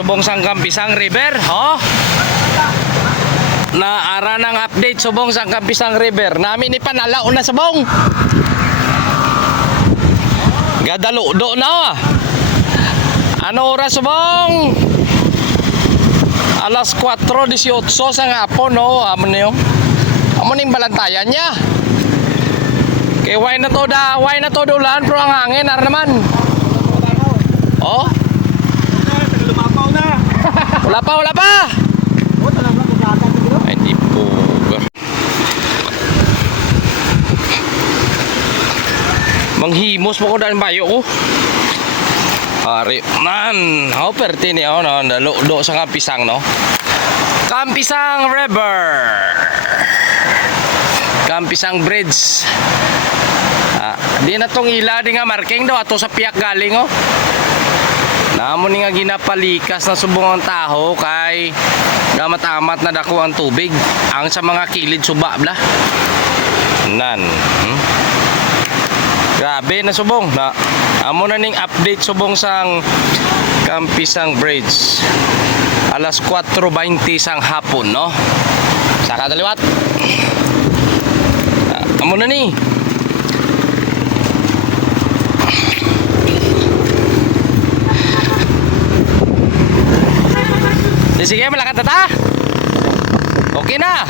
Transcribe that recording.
Subong Sangkampisang River, oh. Naara ng update subong Sangkampisang River. Namin ni panalaw na subong. Gadalo do na. Ano oras subong? Alas 4:18 sa hapon, no. Amo niyo. Amo ning balantayan niya. Kay why na to ulan pero ang hangin ar naman. Oh. Wala pa. Ay, di po. Manghimos mo ko dahil bayo ko. Ari, man. How perti ni ako, no? Do sa Kampisang, no? Kampisang River. Kampisang Bridge. Di na tong ila, di nga marking do. Ato sa piyak galing, oh. Namo ni nga ginapalikas na subong ang taho kay gamat-amat na dako ang tubig ang sa mga kilid suba bla. Nan. Grabe na subong na. Amo na ning update subong sang Kampisang Bridge. Alas 4:20 sang hapon, no. Saka daliwat. Amo na ni. Sige, malakad na ta. Okay na.